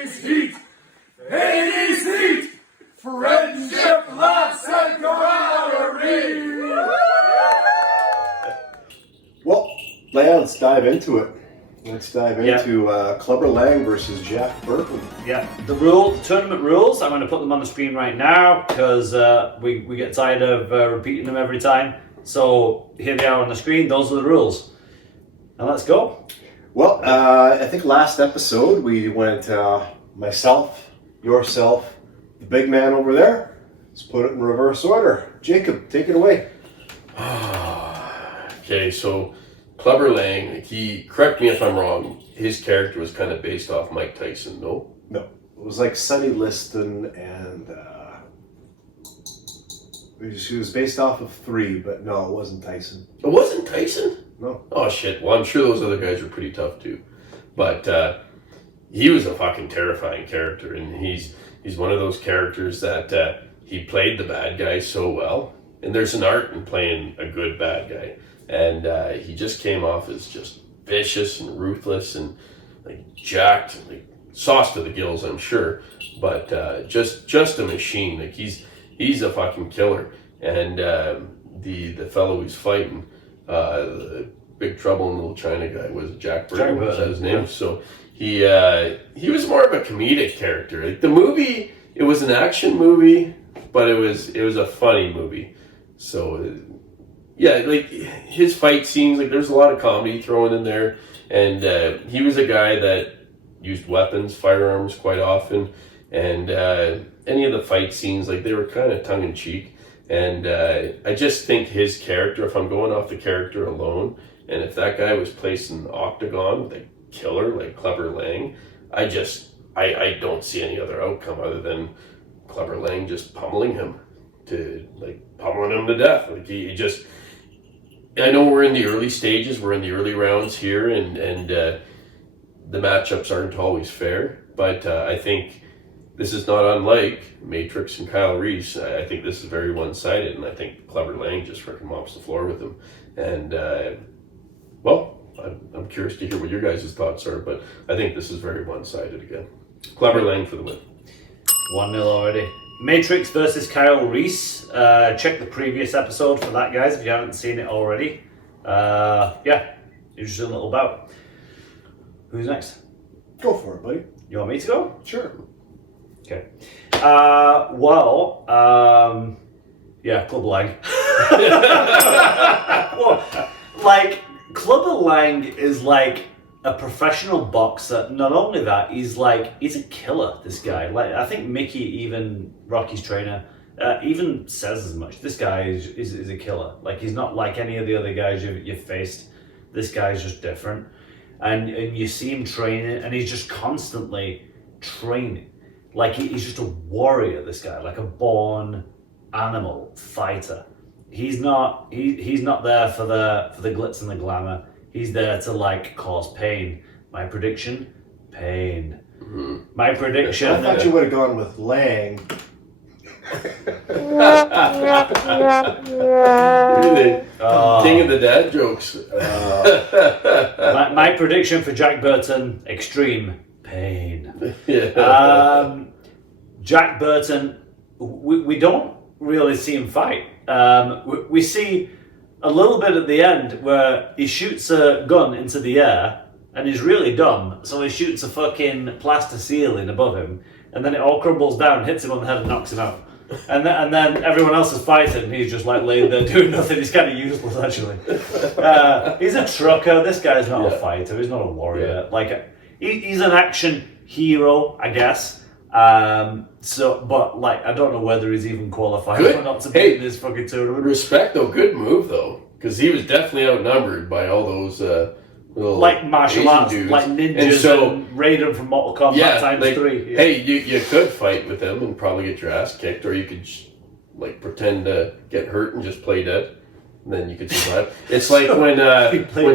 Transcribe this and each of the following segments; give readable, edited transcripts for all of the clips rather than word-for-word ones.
80s heat, 80s heat, friendship, laughs, and camaraderie. Well, let's dive into it. Let's dive into Clubber Lang versus Jack Burton. Yeah, the tournament rules, I'm going to put them on the screen right now because we get tired of repeating them every time. So here they are on the screen. Those are the rules. And let's go. Well, I think last episode we went myself, yourself, the big man over there. Let's put it in reverse order. Jacob, take it away. Okay, so Clubber Lang, correct me if I'm wrong, his character was kind of based off Mike Tyson, no? No, it was like Sonny Liston and she was based off of 3, but no, it wasn't Tyson. It wasn't Tyson? No. Oh shit, well I'm sure those other guys were pretty tough too. But he was a fucking terrifying character, and he's one of those characters that he played the bad guy so well. And there's an art in playing a good bad guy. And he just came off as just vicious and ruthless and like jacked, like sauce to the gills, I'm sure. But just a machine. Like he's a fucking killer. And the fellow he's fighting, the Big Trouble in Little China guy, was Jack Burton. Was that his name? Yeah. So he was more of a comedic character. Like the movie, it was an action movie, but it was a funny movie. So. Yeah, like his fight scenes, like there's a lot of comedy thrown in there, and he was a guy that used firearms quite often, and any of the fight scenes, like they were kind of tongue in cheek, and I just think his character, if I'm going off the character alone, and if that guy was placed in the octagon with a killer like Clubber Lang, I don't see any other outcome other than Clubber Lang just pummeling him to death. Like he just. I know we're in the early stages, we're in the early rounds here, and the matchups aren't always fair, but I think this is not unlike Matrix and Kyle Reese. I think this is very one-sided, and I think Clubber Lang just freaking mops the floor with him. And, I'm curious to hear what your guys' thoughts are, but I think this is very one-sided again. Clubber Lang for the win. 1-0 already. Matrix versus Kyle Reese. Check the previous episode for that, guys, if you haven't seen it already. Interesting little bout. Who's next? Go for it, buddy. You want me to go? Sure. Okay. Clubber Lang. Clubber Lang is like a professional boxer. Not only that, he's a killer, this guy. Like, I think Mickey, even Rocky's trainer, even says as much. This guy is a killer. Like, he's not like any of the other guys you've faced. This guy's just different. And you see him training, and he's just constantly training. Like, he's just a warrior, this guy, like a born animal fighter. He's not there for the glitz and the glamour. He's there to cause pain. My prediction, pain. Mm-hmm. My prediction. I thought you would have gone with Lang. Really? King of the dad jokes. My prediction for Jack Burton, extreme pain. Jack Burton, we don't really see him fight. We see a little bit at the end where he shoots a gun into the air and he's really dumb, so he shoots a fucking plaster ceiling above him, and then it all crumbles down, hits him on the head and knocks him out. And then everyone else is fighting and he's just laying there doing nothing. He's kind of useless, actually. He's a trucker. This guy's not a fighter. He's not a warrior. He's an action hero, I guess. I don't know whether he's even qualified or not to be in this fucking tournament. Respect though, good move though, because he was definitely outnumbered by all those little martial Asian arts, dudes. like ninjas and Raiden from Mortal Kombat times 3. Yeah. Hey, you could fight with him and probably get your ass kicked, or you could pretend to get hurt and just play dead. And then you could survive. It's like when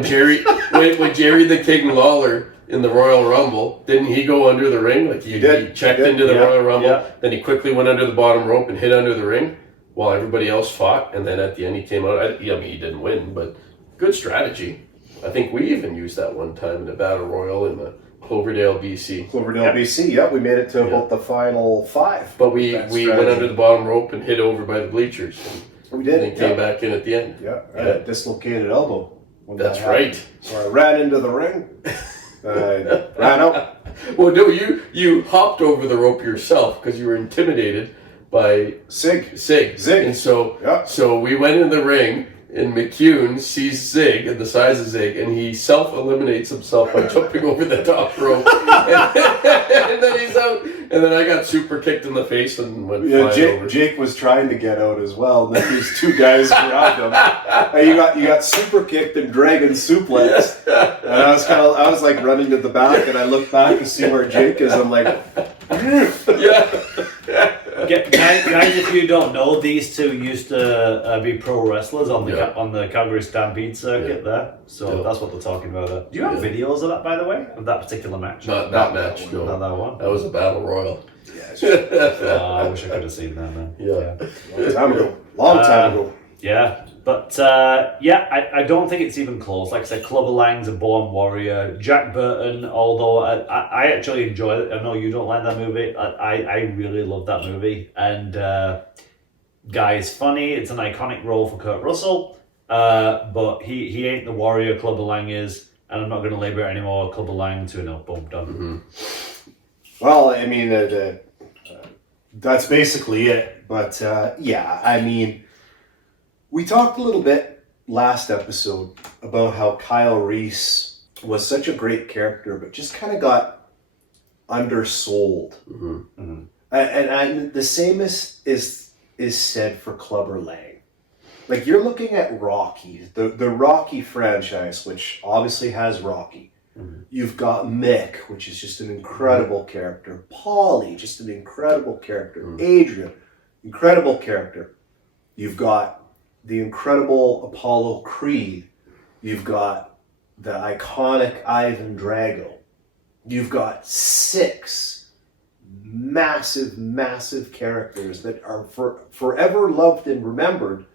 Jerry the King Lawler in the Royal Rumble, didn't he go under the ring? Like he checked into the Royal Rumble, then he quickly went under the bottom rope and hid under the ring while everybody else fought, and then at the end he came out. He didn't win, but good strategy. I think we even used that one time in a battle royal in the Cloverdale, BC. Cloverdale, BC. Yep, we made it to Yeah. about the final 5. But we That went strategy. under the bottom rope and hid over by the bleachers. We And did. then came back in at the end. Yeah, I had a dislocated elbow. when That's that happened. right. So I ran into the ring. Ran out. Well, no, you hopped over the rope yourself because you were intimidated by Sig. Zig. Zig. And so, Yeah. so we went in the ring, and McCune sees Zig and the size of Zig, and he self-eliminates himself by jumping over the top rope. and then he's out. And then I got super kicked in the face and went Yeah, flying over. Jake was trying to get out as well. And then these two guys grabbed him. And you got super kicked and dragon suplex. And I was like running to the back, and I looked back to see where Jake is. I'm like, Yeah. Guys, if you don't know, these two used to be pro wrestlers on the Yeah. on the Calgary Stampede circuit there. So Yeah. that's what they're talking about there. Do you have videos of that, by the way, of that particular match? Not that match, no. Not that one. That was a battle royal. I wish I could have seen that, man. Yeah. long time ago. Yeah, but I don't think it's even close. Like I said, Clubber Lang's a born warrior. Jack Burton, although I actually enjoy it. I know you don't like that movie. I really love that movie. And Guy is funny. It's an iconic role for Kurt Russell. But he ain't the warrior Clubber Lang is. And I'm not going to labor it anymore. Clubber Lang 2-0. Boom, done. Mm-hmm. Well, I mean, that's basically it. But yeah, I mean, we talked a little bit last episode about how Kyle Reese was such a great character, but just kind of got undersold. Mm-hmm. Mm-hmm. And the same is said for Clubber Lang. Like, you're looking at Rocky, the Rocky franchise, which obviously has Rocky. Mm-hmm. You've got Mick, which is just an incredible character. Paulie, just an incredible character. Mm-hmm. Adrian, incredible character. You've got the incredible Apollo Creed. You've got the iconic Ivan Drago. You've got 6 massive, massive characters that are forever loved and remembered.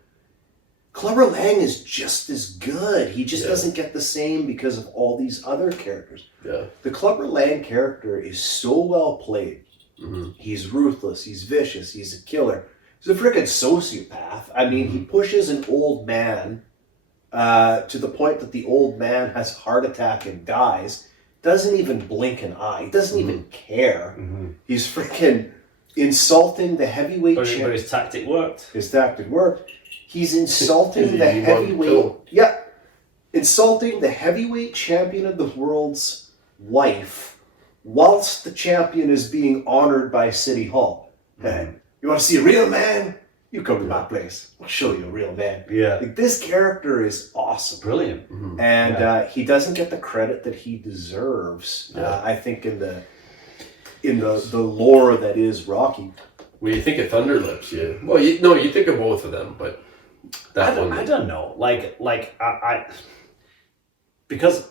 Clubber Lang is just as good. He just doesn't get the same because of all these other characters. Yeah. The Clubber Lang character is so well played. Mm-hmm. He's ruthless. He's vicious. He's a killer. He's a freaking sociopath. I mean, he pushes an old man to the point that the old man has a heart attack and dies. Doesn't even blink an eye. He doesn't even care. Mm-hmm. He's freaking insulting the heavyweight But champion. his tactic worked. His tactic worked. He's insulting the He won heavyweight. too. Yeah, insulting the heavyweight champion of the world's wife, whilst the champion is being honored by City Hall. Mm-hmm. You want to see a real man? You come to my place. I'll show you a real man. Yeah. Like, this character is awesome. Brilliant. Mm-hmm. And he doesn't get the credit that he deserves. Yeah. I think in the lore that is Rocky. Well, you think of Thunderlips, yeah. Well, you think of both of them, but that one. I don't know. Like I because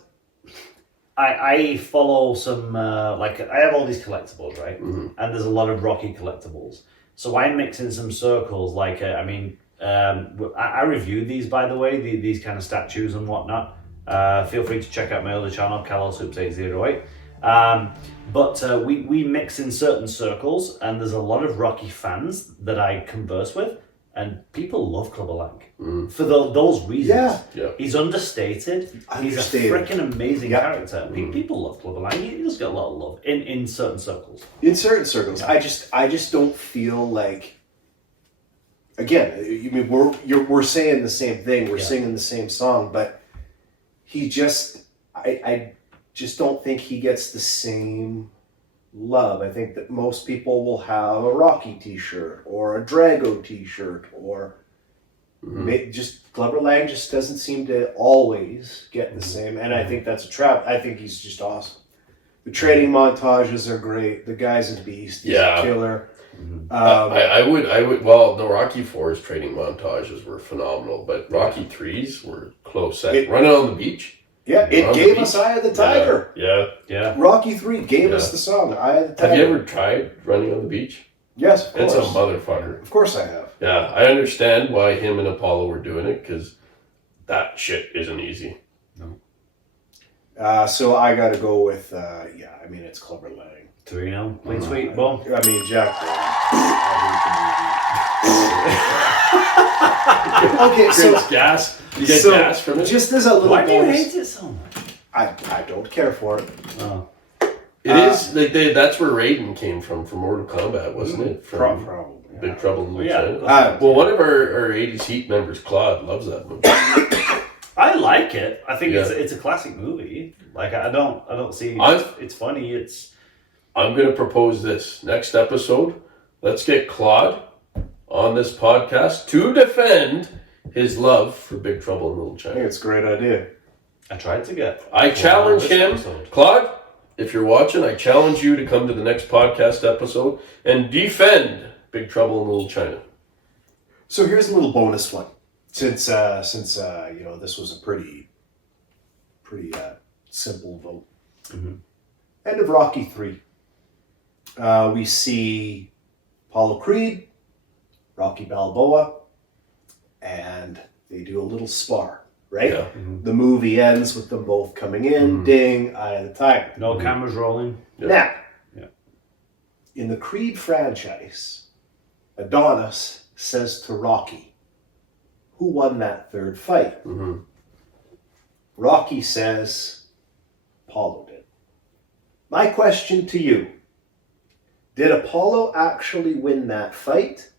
I follow some like I have all these collectibles, right? Mm-hmm. And there's a lot of Rocky collectibles. So I mix in some circles. Like I review these, by the way, these kind of statues and whatnot. Feel free to check out my other channel, CalosHoops808. But we mix in certain circles, and there's a lot of Rocky fans that I converse with, and people love Clubber Lang for those reasons. Yeah. He's understated. He's a freaking amazing character. People love Clubber Lang. He just got a lot of love in certain circles. In certain circles, I just don't feel like. Again, I mean, we're saying the same thing. We're singing the same song, but he just, I just don't think he gets the same love. I think that most people will have a Rocky T-shirt or a Drago T-shirt or just Clubber Lang just doesn't seem to always get the same, and I think that's a trap. I think he's just awesome. The training montages are great. The guy's a beast. He's a killer. I would. Well, the Rocky 4's training montages were phenomenal, but Rocky 3's were close. Running on the beach. Yeah, it gave us Eye of the Tiger. Yeah. Rocky 3 gave us the song Eye of the Tiger. Have you ever tried running on the beach? Yes, of course. It's a motherfucker. Of course I have. Yeah, I understand why him and Apollo were doing it, because that shit isn't easy. No. So I got to go with, it's Clubber Lang. 3-0. Clean sweep, boom. I mean, Jack. Okay, so It's gas. You get gas from it. just as a little Why do you bonus, hate it so much? I don't care for it. Oh. It is like that's where Raiden came from Mortal Kombat, wasn't it? From Probably. Big Trouble in Little Yeah. China. Well, one of our 80s Heat members, Claude, loves that movie. I like it. I think Yeah. it's a classic movie. Like I don't see it's funny. I'm going to propose this next episode. Let's get Claude on this podcast to defend his love for Big Trouble in Little I China. think it's a great idea. I tried to get. I challenge this him, episode. Claude. If you're watching, I challenge you to come to the next podcast episode and defend Big Trouble in Little China. So here's a little bonus one. Since this was a pretty simple vote. Mm-hmm. End of Rocky 3. We see Apollo Creed, Rocky Balboa, and they do a little spar, right? Yeah. Mm-hmm. The movie ends with them both coming in, ding, eye of the tiger. No cameras rolling. Yep. Now, Yeah. in the Creed franchise, Adonis says to Rocky, who won that third fight? Mm-hmm. Rocky says, Apollo did. My question to you, did Apollo actually win that fight?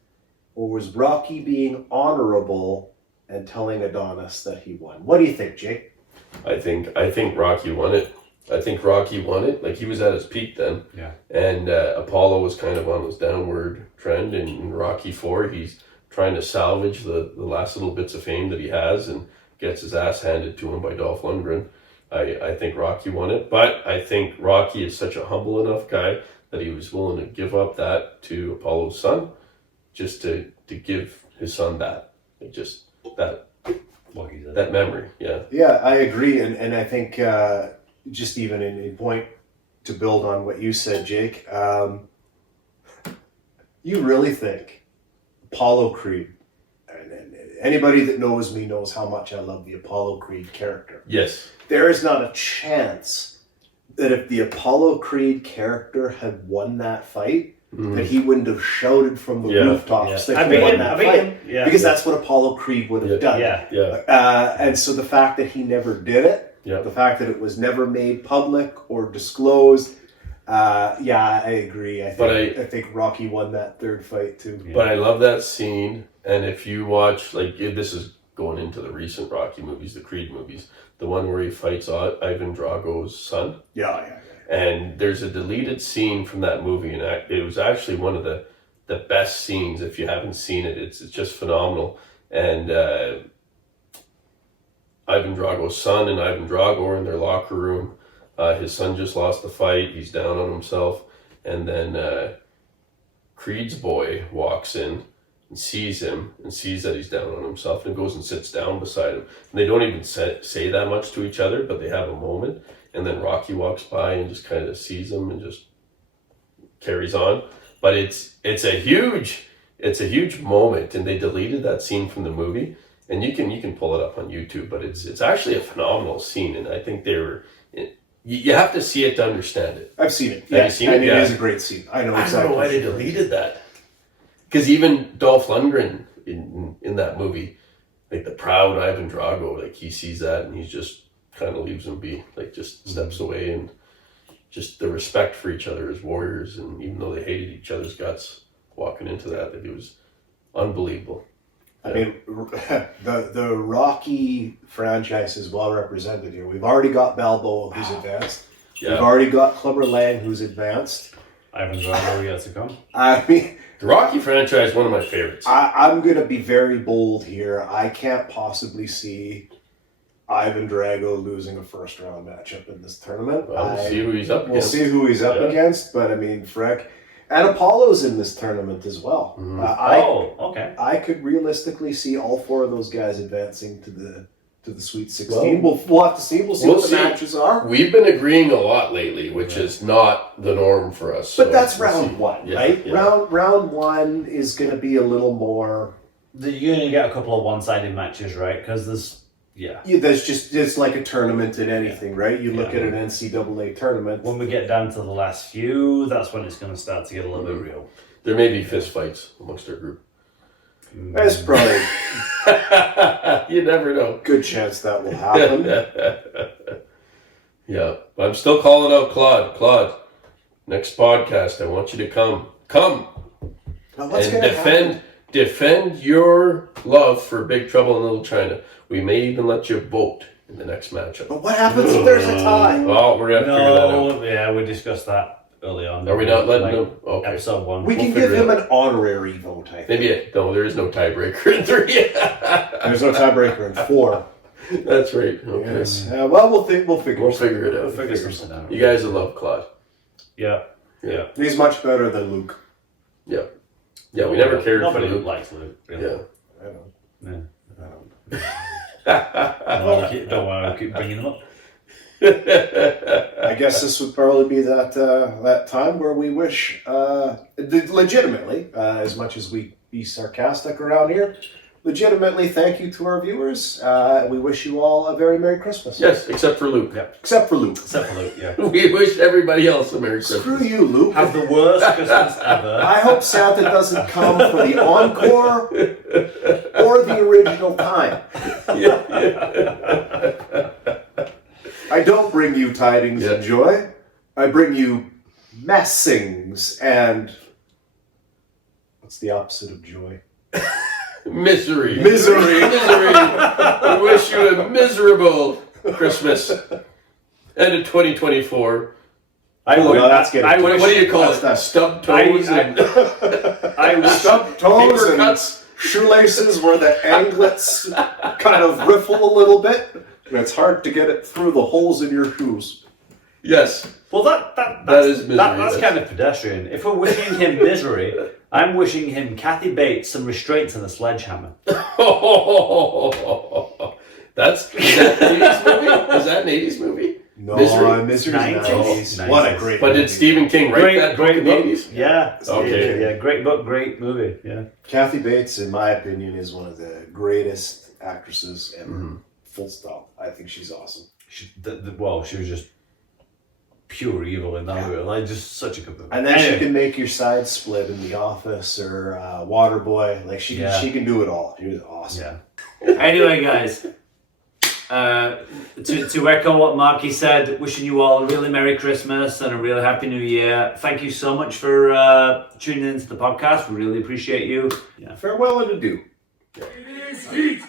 Or was Rocky being honorable and telling Adonis that he won? What do you think, Jake? I think Rocky won it. Like, he was at his peak then. Yeah. And Apollo was kind of on his downward trend. And in Rocky 4, he's trying to salvage the last little bits of fame that he has and gets his ass handed to him by Dolph Lundgren. I think Rocky won it. But I think Rocky is such a humble enough guy that he was willing to give up that to Apollo's son just to give his son that. Like, just that memory. Yeah. Yeah, I agree. And I think just even in a point to build on what you said, Jake, you really think Apollo Creed, and anybody that knows me knows how much I love the Apollo Creed character. Yes. There is not a chance that if the Apollo Creed character had won that fight, that he wouldn't have shouted from the rooftops that he won that fight. Yeah. Because that's what Apollo Creed would have done. Yeah. And so the fact that he never did it, Yeah. the fact that it was never made public or disclosed, I agree. I think Rocky won that third fight too. But I love that scene. And if you watch, like, this is going into the recent Rocky movies, the Creed movies, the one where he fights Ivan Drago's son. Yeah. And there's a deleted scene from that movie, and it was actually one of the best scenes. If you haven't seen it, it's just phenomenal. And Ivan Drago's son and Ivan Drago are in their locker room. His son just lost the fight. He's down on himself. And then Creed's boy walks in and sees him and sees that he's down on himself and goes and sits down beside him. And they don't even say that much to each other, but they have a moment. And then Rocky walks by and just kind of sees him and just carries on. But it's a huge moment, and they deleted that scene from the movie. And you can pull it up on YouTube, but it's actually a phenomenal scene, and I think you have to see it to understand it. I've seen it. Have you seen it? It is a great scene. I know exactly. I don't know why they deleted that. Because even Dolph Lundgren in that movie, like the proud Ivan Drago, like he sees that and he's just kind of leaves him be, like just steps away, and just the respect for each other as warriors, and even though they hated each other's guts walking into that, like it was unbelievable. I mean, the Rocky franchise is well represented here. We've already got Balboa, who's advanced. Yeah. We've already got Clubber Lang, who's advanced. Ivan Drago yet to come. I mean, The Rocky franchise, one of my favorites. I'm going to be very bold here. I can't possibly see Ivan Drago losing a first-round matchup in this tournament. We'll see who he's up We'll against. see who he's up against, but I mean, Freck. And Apollo's in this tournament as well. Okay. I could realistically see all four of those guys advancing to the Sweet 16. We'll have to see. We'll see what the matches are. We've been agreeing a lot lately, which is not the norm for us. But so that's we'll round see. one, Yeah, right? yeah. Round one is going to be a little more. You're going to get a couple of one-sided matches, right? Because Yeah. That's just, it's like a tournament in anything, right? You look at an NCAA tournament. When we get down to the last few, that's when it's going to start to get a little bit real. There may be fist fights amongst our group. There's probably You never know. good chance that will happen. Yeah, but I'm still calling out Claude. Claude, next podcast, I want you to come. Come Now, what's and gonna happen? defend your love for Big Trouble in Little China. We may even let you vote in the next matchup. But what happens if there's a tie? Well, we're gonna have to figure that out. No, yeah, we discussed that early on. Are we not letting Like, them? Okay. Episode 1. We can figure give him it an honorary vote, I think. Maybe no. There is no tiebreaker in 3. There's no tiebreaker in 4. That's right. Okay. Yes. Well, we'll figure We'll figure it out. Figure something out. You guys will love Claude. Yeah. Yeah. He's much better than Luke. Yeah. Yeah. We never cared for Nobody Luke. likes Luke. Really. Yeah. I don't. Yeah. I Don't want to keep bringing him up. I guess this would probably be that time where we wish, legitimately, as much as we be sarcastic around here, legitimately thank you to our viewers. We wish you all a very Merry Christmas. Yes, except for Luke. Yeah. Except for Luke. Except for Luke, yeah. We wish everybody else a Merry Christmas. Screw you, Luke. Have the worst Christmas ever. I hope Santa doesn't come for the encore or the original time. I don't bring you tidings and joy. I bring you messings and... What's the opposite of joy? Misery. Misery. Misery. We wish you a miserable Christmas and a 2024. That's getting What do you call it? That's Stubbed toes and stubbed toes paper and cuts. shoelaces where the anglets kind of riffle a little bit. And it's hard to get it through the holes in your shoes. Yes. Well, that's is misery. That's kind of pedestrian. If we're wishing him misery, I'm wishing him Kathy Bates some restraints and a sledgehammer. Is that an 80s movie? Is that an 80s movie? No, Misery? Misery's 90s. 90s. What a great But movie. did Stephen King write that book in the book. 80s? Yeah. Okay. Yeah, great book, great movie. Yeah. Kathy Bates, in my opinion, is one of the greatest actresses ever. Mm-hmm. Full stop. I think she's awesome. She was just pure evil in that movie. Like, just such a good movie. And then Anyway. she can make your side split in The Office or Waterboy. Like she can do it all. She was awesome. Yeah. Anyway, guys, to echo what Marky said, wishing you all a really Merry Christmas and a really Happy New Year. Thank you so much for tuning into the podcast. We really appreciate you. Yeah. Farewell and adieu. Ladies' feet,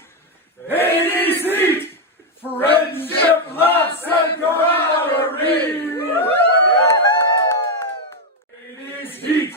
ladies' feet, friendship lasts and camaraderie. Ladies' feet.